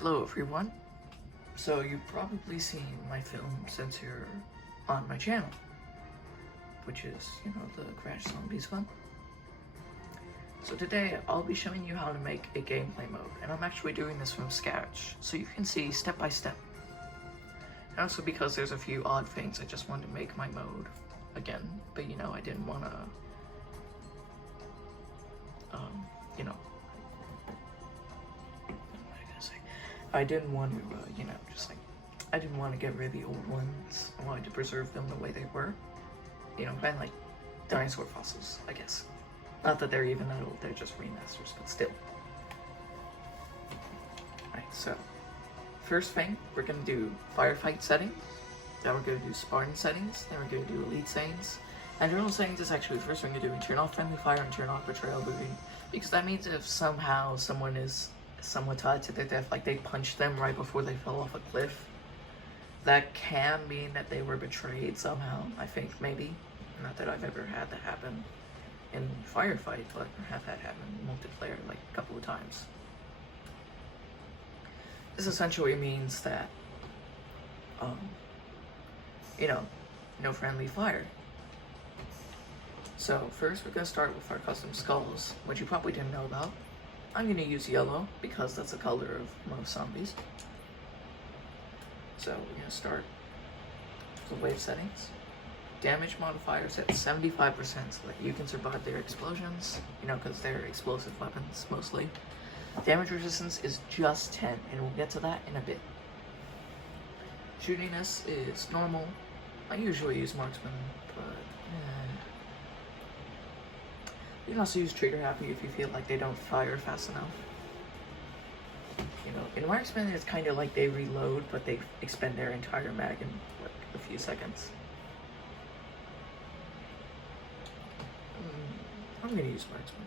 Hello everyone. So you've probably seen my film since you're on my channel, which is, the Crash Zombies one. So today I'll be showing you how to make a gameplay mode, and I'm actually doing this from scratch, so you can see step by step. And also because there's a few odd things, I just wanted to make my mode again, but I didn't want to, I didn't want to, I didn't want to get rid of the old ones. I wanted to preserve them the way they were. Kind of like dinosaur fossils, I guess. Not that they're even that old, they're just remasters, but still. Alright, so, first thing, we're going to do Firefight settings. Then we're going to do Spartan settings. Then we're going to do Elite settings. And general settings is actually the first thing to do. Turn off friendly fire and turn off betrayal booting. Because that means if somehow someone is somewhat tied to their death, like they punched them right before they fell off a cliff, that can mean that they were betrayed somehow, I think, maybe. Not that I've ever had that happen in Firefight, but I have had happen in multiplayer like a couple of times. This essentially means that, no friendly fire. So first we're going to start with our custom skulls, which you probably didn't know about. I'm going to use yellow because that's the color of most zombies. So we're going to start with the wave settings. Damage modifier set 75% so that you can survive their explosions, because they're explosive weapons mostly. Damage resistance is just 10, and we'll get to that in a bit. Shootiness is normal. I usually use marksman, but you can also use trigger happy if you feel like they don't fire fast enough. In marksman it's kind of like they reload, but they expend their entire mag in like a few seconds. I'm gonna use marksman.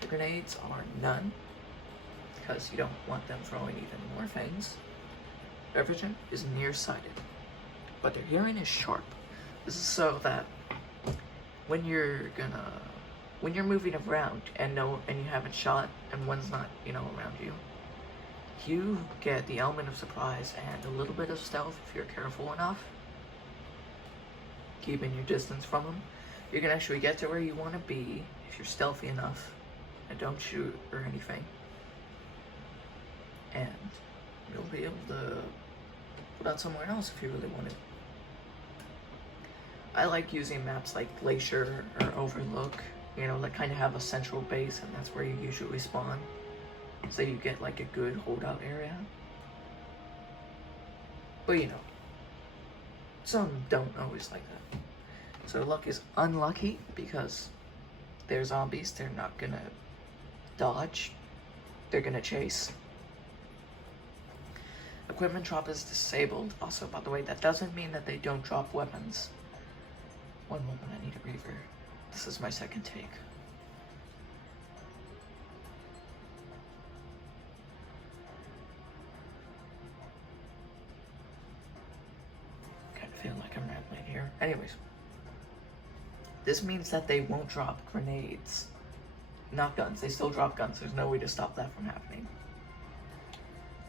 The grenades are none, because you don't want them throwing even more things. Their vision is nearsighted, but their hearing is sharp. This is so that when you're moving around and you haven't shot and one's not, around you, you get the element of surprise and a little bit of stealth if you're careful enough, keeping your distance from them. You can actually get to where you want to be if you're stealthy enough and don't shoot or anything. And you'll be able to put out somewhere else if you really wanted. I like using maps like Glacier or Overlook, that kind of have a central base, and that's where you usually spawn. So you get like a good holdout area. But some don't always like that. So luck is unlucky because they're zombies, they're not gonna dodge, they're gonna chase. Equipment drop is disabled. Also, by the way, that doesn't mean that they don't drop weapons. One moment, I need a breather. This is my second take. Kind of feel like I'm rambling here. Anyways. This means that they won't drop grenades. Not guns. They still drop guns. There's no way to stop that from happening.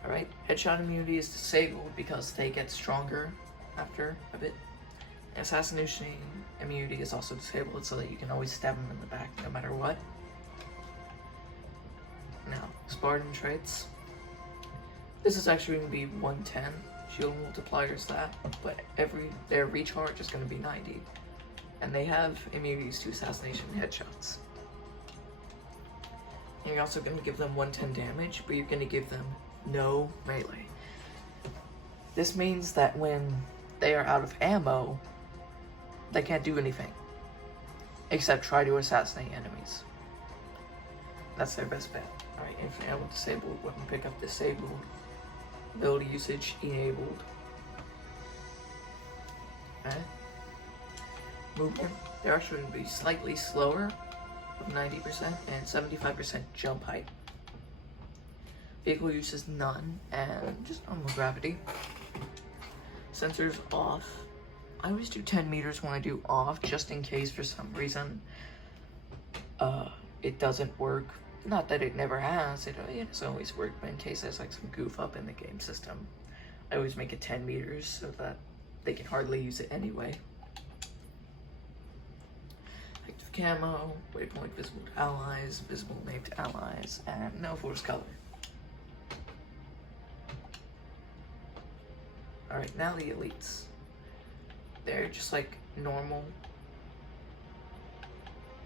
Alright, headshot immunity is disabled because they get stronger after a bit. Assassination immunity is also disabled so that you can always stab them in the back no matter what. Now, Spartan traits. This is actually going to be 110. Shield multiplier is that, but their recharge is going to be 90. And they have immunities to assassination and headshots. And you're also going to give them 110 damage, but you're going to give them no melee. This means that when they are out of ammo, they can't do anything except try to assassinate enemies. That's their best bet. Alright, infinite ammo disabled, weapon pickup disabled, ability usage enabled. Alright. Movement, they're actually going to be slightly slower, with 90% and 75% jump height. Vehicle use is none, and just normal gravity. Sensors off. I always do 10 meters when I do off, just in case for some reason it doesn't work Not that it never has, it has always worked, but in case there's like some goof up in the game system, I always make it 10 meters so that they can hardly use it anyway. Active camo, waypoint visible to allies, visible named to allies, and no force color. Alright, now the elites. They're just like normal.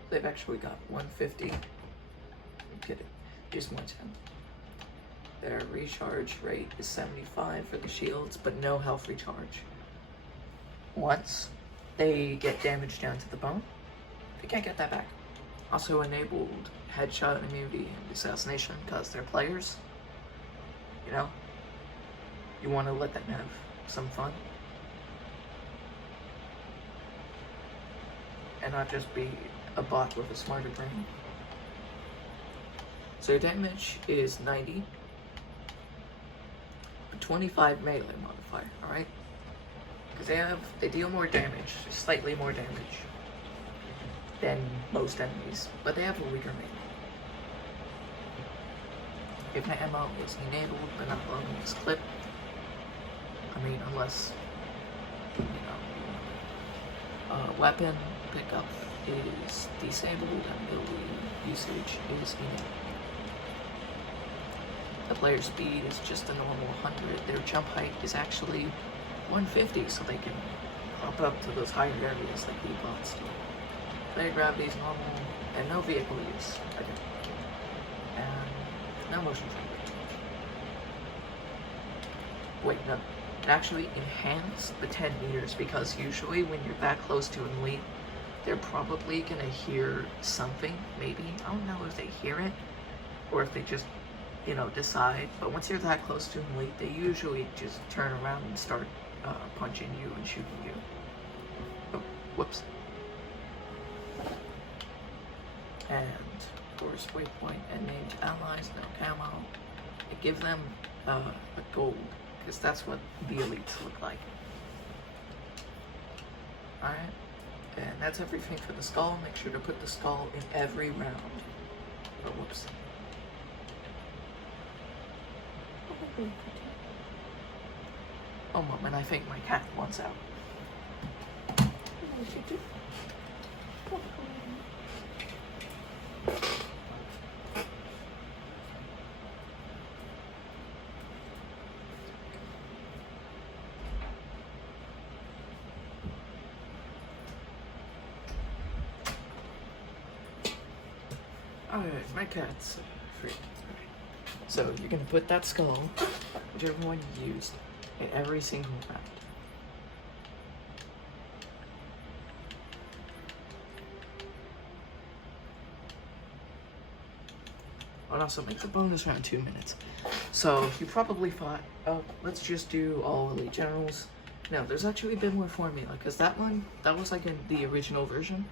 They've actually got 150. I'm kidding. Here's 110. Their recharge rate is 75 for the shields, but no health recharge. Once they get damage down to the bone, they can't get that back. Also enabled headshot immunity and assassination because they're players. You know? You want to let them have some fun. And not just be a bot with a smarter brain. So your damage is 90, but 25 melee modifier, alright? Because they deal more damage, slightly more damage than most enemies, but they have a weaker melee. If my ammo is enabled, but not alone is clipped, I mean, unless, you know, weapon pickup is disabled and ability usage is enabled. The player speed is just a normal 100. Their jump height is actually 150, so they can hop up to those higher areas like the bots do. Player gravity is normal, and no vehicle use. Okay. And no motion trigger. Wait, no. It actually enhanced the 10 meters because usually when you're that close to an elite, they're probably gonna hear something, maybe. I don't know if they hear it or if they just, you know, decide. But once you're that close to an elite, they usually just turn around and start punching you and shooting you. Oh, whoops. And force waypoint and named allies, no camo. I give them a gold because that's what the elites look like. Alright. And that's everything for the skull. Make sure to put the skull in every round. Oh, whoops. Oh, moment, I think my cat wants out. Alright, my cat's free. Alright. So you're gonna put that skull, whichever one you used, in every single round. And also make the bonus round 2 minutes. So you probably thought, oh, let's just do all elite generals. No, there's actually a bit more formula, because that one, that was like in the original version.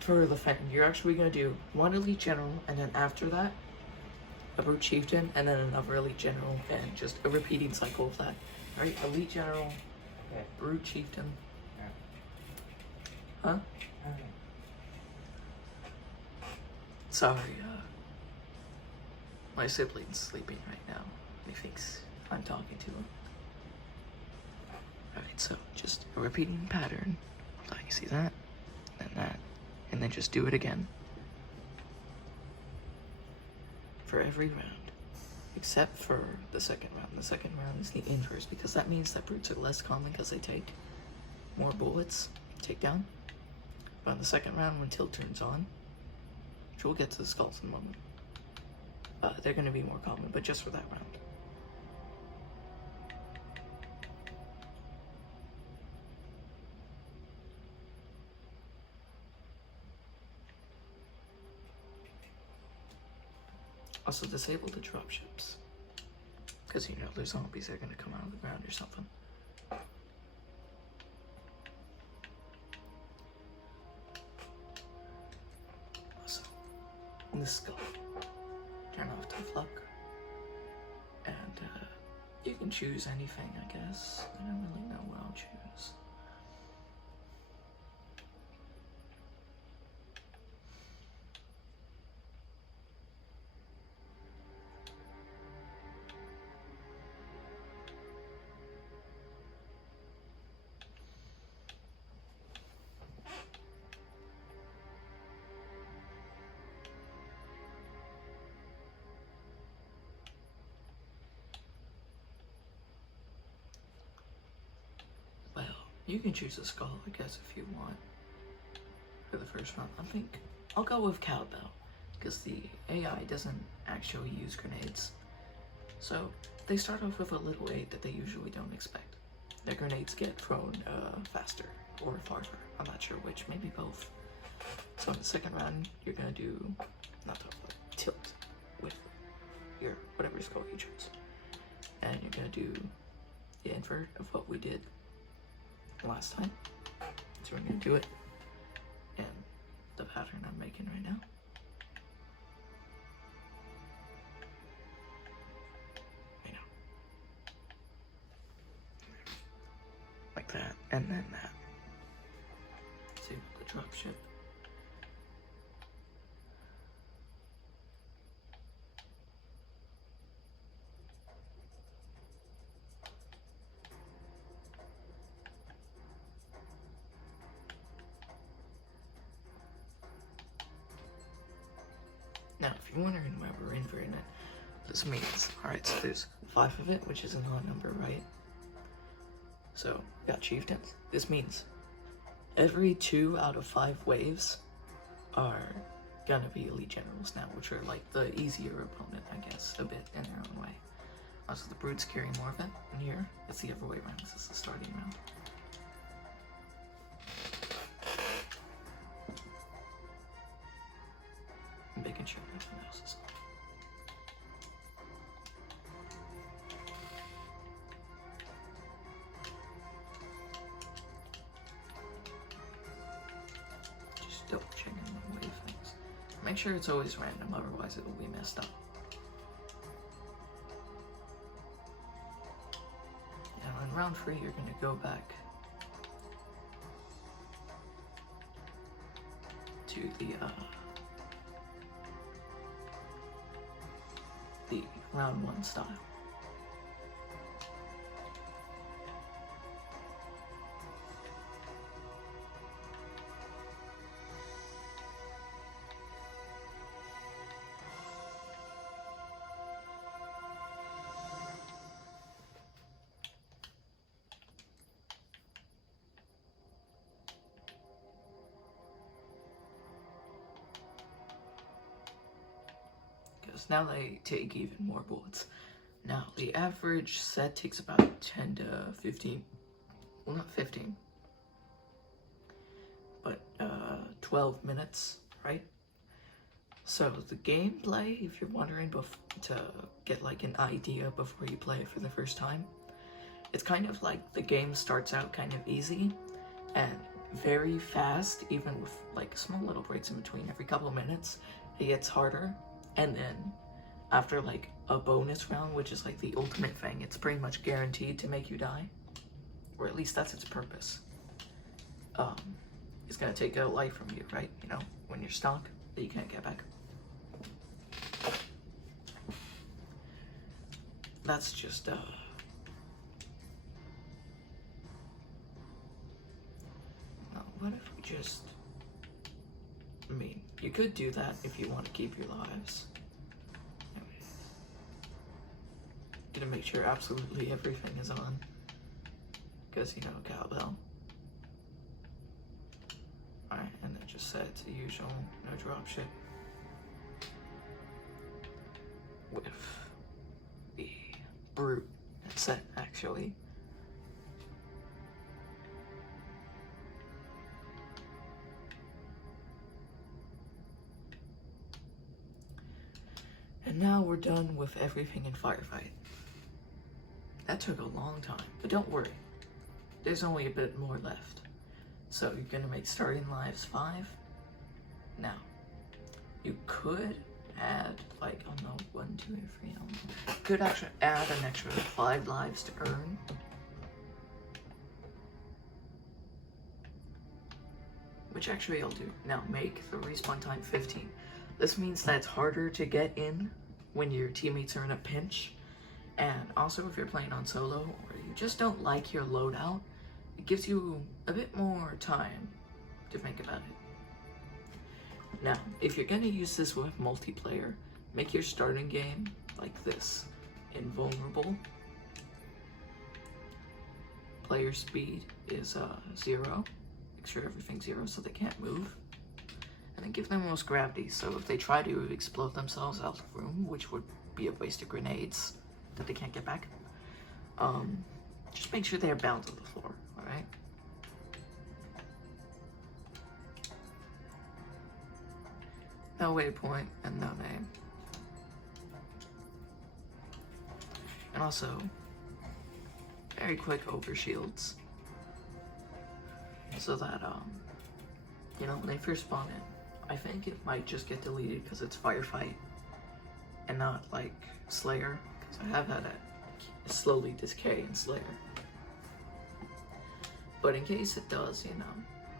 For the Fenton, you're actually going to do one elite general, and then after that, a brute chieftain, and then another elite general, and just a repeating cycle of that. Alright, elite general, okay. Brute chieftain. Yeah. Huh? Okay. Sorry, my sibling's sleeping right now. He thinks I'm talking to him. Alright, so just a repeating pattern. Hold on, you see that? And that. And then just do it again. For every round. Except for the second round. The second round is the inverse because that means that brutes are less common because they take more bullets, take down. But in the second round, when tilt turns on, which we'll get to the skulls in a moment, they're going to be more common, but just for that round. Also disable the dropships. Because you know there's zombies that are going to come out of the ground or something. Also, in the skull, turn off tough luck. And you can choose anything, I guess. I don't really know what I'll choose. You can choose a skull, I guess, if you want. For the first round, I think I'll go with cowbell, because the AI doesn't actually use grenades. So they start off with a little aid that they usually don't expect. Their grenades get thrown faster or farther. I'm not sure which, maybe both. So in the second round, you're gonna do, not tilt with your whatever skull you choose. And you're gonna do the invert of what we did last time. So we're gonna do it in the pattern I'm making right now. Like that, and then that. Save the drop ship. Now, if you're wondering why we're inverting it, this means, alright, so there's 5 of it, which is an odd number, right? So, we got chieftains. This means every 2 out of 5 waves are gonna be elite generals now, which are like the easier opponent, I guess, a bit in their own way. Also, the brutes carry more of it, and here, it's the other way around, this is the starting round. I'm making sure everything else is on. Double checking the wave things. Make sure it's always random, otherwise it will be messed up. Now in round 3, you're gonna go back to the round 1 style. Now they take even more bullets. Now, the average set takes about 10 to 15, well not 15, but 12 minutes, right? So the gameplay, if you're wondering to get like an idea before you play it for the first time, it's kind of like the game starts out kind of easy and very fast, even with like small little breaks in between every couple of minutes, it gets harder. And then after like a bonus round, which is like the ultimate thing, it's pretty much guaranteed to make you die. Or at least that's its purpose. It's gonna take a life from you, right? You know, when you're stuck, that you can't get back. That's just, well, what if we just, I mean, you could do that if you want to keep your lives. Gonna make sure absolutely everything is on. Because, you know, cowbell. Alright, and then just set it to the usual, no dropship. With the brute set, actually. And now we're done with everything in Firefight. That took a long time, but don't worry. There's only a bit more left. So you're gonna make starting lives 5. Now, you could add, like, I don't know, 1, 2, 3, I don't know. You could actually add an extra 5 lives to earn. Which actually I'll do. Now, make the respawn time 15. This means that it's harder to get in when your teammates are in a pinch. And also if you're playing on solo or you just don't like your loadout, it gives you a bit more time to think about it. Now, if you're gonna use this with multiplayer, make your starting game like this. Invulnerable. Player speed is 0. Make sure everything's 0 so they can't move. And then give them most gravity, so if they try to explode themselves out of the room, which would be a waste of grenades that they can't get back, just make sure they're bound to the floor, alright? No waypoint and no name. And also, very quick overshields, so that, you know, when they first spawn in, I think it might just get deleted because it's Firefight and not like Slayer, because I have had it slowly decay in Slayer. But in case it does, you know,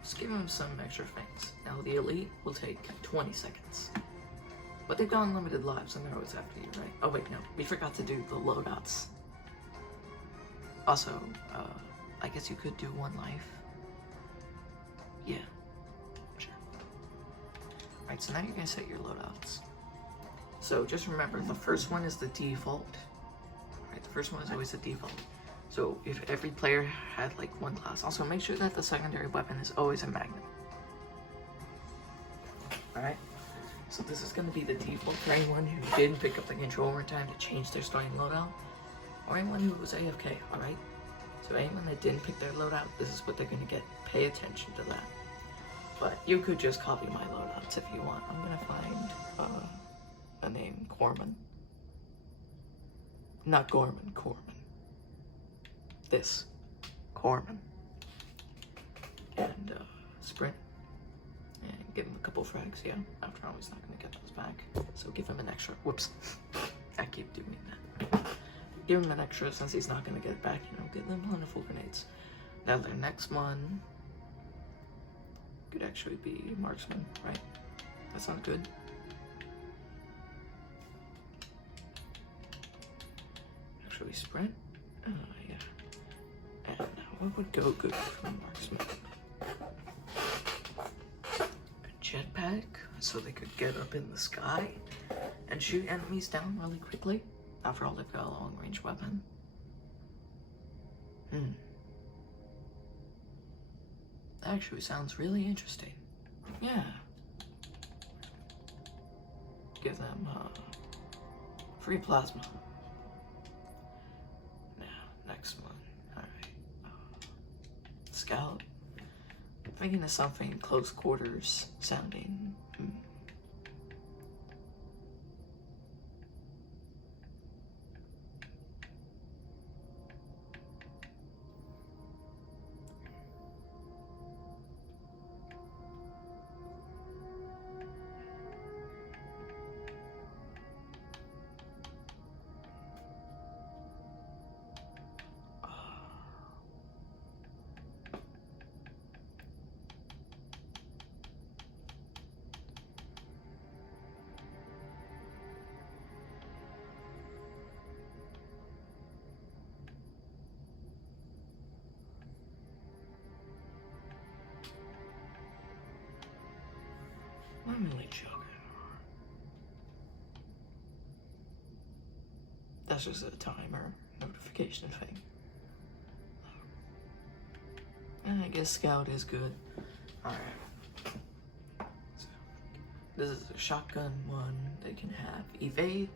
just give them some extra things. Now the Elite will take 20 seconds. But they've got unlimited lives and they're always after you, right? Oh wait, no, we forgot to do the loadouts. Also, I guess you could do 1 life. Yeah. Alright, so now you're gonna set your loadouts. So just remember, the first one is the default. Right, the first one is always the default. So if every player had like 1 class, also make sure that the secondary weapon is always a magnet. Alright, so this is gonna be the default for anyone who didn't pick up the controller in time to change their starting loadout, or anyone who was AFK, alright? So anyone that didn't pick their loadout, this is what they're gonna get. Pay attention to that. But you could just copy my loadouts if you want. I'm gonna find a name, Corman. Not Gorman, Corman. This, Corman. And sprint. And give him a couple frags, yeah. After all, he's not gonna get those back. So give him an extra, whoops. I keep doing that. Give him an extra since he's not gonna get it back, you know, get them plentiful grenades. Now their next one could actually be marksman, right? That sounds good. Actually sprint? Yeah. And now what would go good for marksman? A jetpack, so they could get up in the sky and shoot enemies down really quickly. After all, they've got a long range weapon. That actually sounds really interesting. Yeah. Give them free plasma. Now, next one. Alright. Scout. I'm thinking of something close quarters sounding. I'm really joking. That's just a timer notification thing. And I guess Scout is good. Alright. So, this is a shotgun one. They can have evade,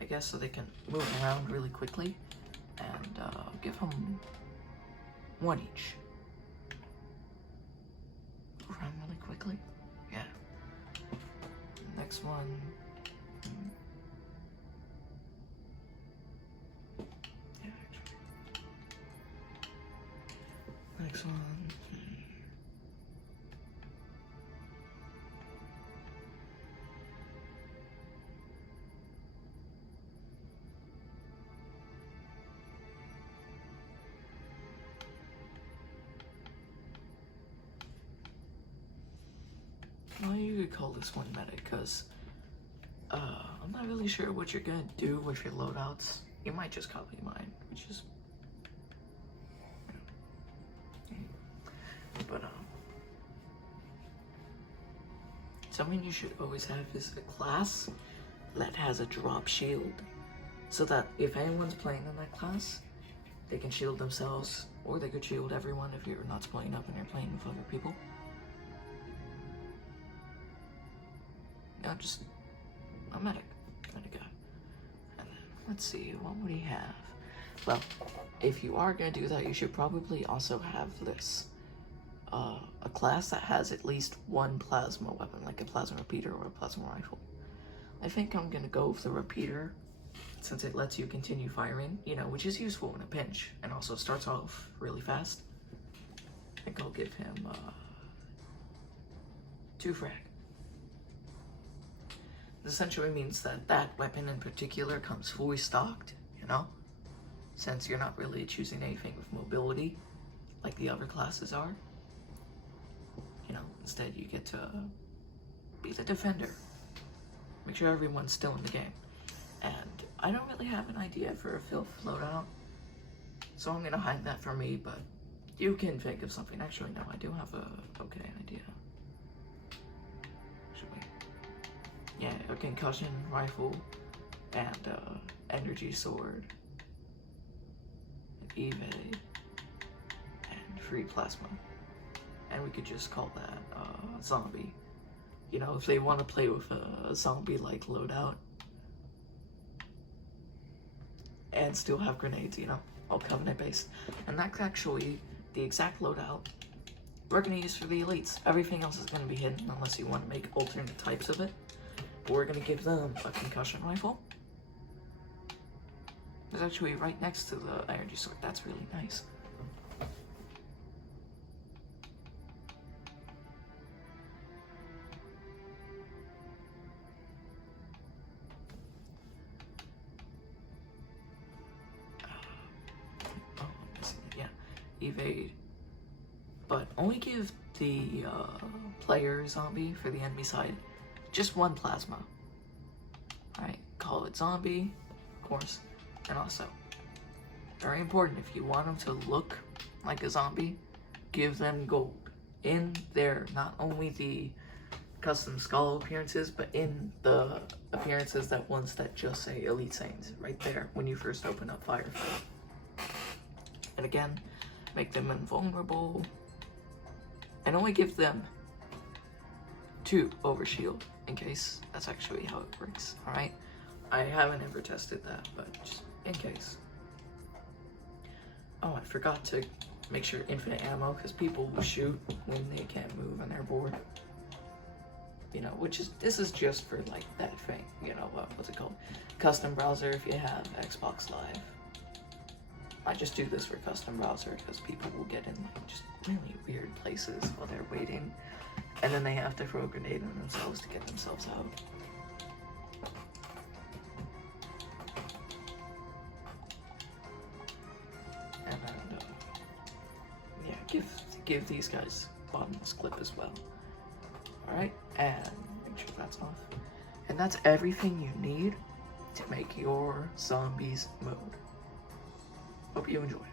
I guess, so they can move around really quickly. And give them 1 each. Move around really quickly. Yeah. Next one. Yeah, actually. Next one. Well, you could call this one medic, because I'm not really sure what you're gonna do with your loadouts. You might just copy mine, which is... But, something you should always have is a class that has a drop shield, so that if anyone's playing in that class, they can shield themselves Or they could shield everyone if you're not splitting up and you're playing with other people. No, just a medic. Medic guy. And then, let's see, what would he have? Well, if you are going to do that, you should probably also have this. A class that has at least one plasma weapon, like a plasma repeater or a plasma rifle. I think I'm going to go with the repeater, since it lets you continue firing, you know, which is useful in a pinch, and also starts off really fast. I think I'll give him 2 frag. This essentially means that that weapon in particular comes fully stocked, you know, since you're not really choosing anything with mobility like the other classes are. You know, instead you get to be the defender. Make sure everyone's still in the game. And I don't really have an idea for a filth loadout, so I'm gonna hide that for me, but you can think of something. Actually, no, I do have a okay idea. Actually, yeah, a concussion rifle and energy sword, an evade, and free plasma. And we could just call that zombie. You know, if they want to play with a zombie-like loadout and still have grenades, you know, all Covenant-based. And that's actually the exact loadout we're going to use for the elites. Everything else is going to be hidden unless you want to make alternate types of it. But we're going to give them a concussion rifle. It's actually right next to the energy sword. That's really nice. Evade, but only give the player zombie for the enemy side just 1 plasma. Alright, call it zombie, of course, and also, very important, if you want them to look like a zombie, give them gold in their, not only the custom skull appearances, but in the appearances that just say Elite Saints, right there, when you first open up Firefight. And again, make them invulnerable, and only give them 2 overshield, in case that's actually how it works, alright? I haven't ever tested that, but just in case. Oh, I forgot to make sure infinite ammo, because people will shoot when they can't move and they're bored. You know, this is just for, like, that thing, you know, what's it called? Custom browser if you have Xbox Live. I just do this for custom browser because people will get in like just really weird places while they're waiting, and then they have to throw a grenade on themselves to get themselves out. And then, yeah, give these guys bottomless clip as well. Alright, and make sure that's off. And that's everything you need to make your zombies mode. Hope you enjoy.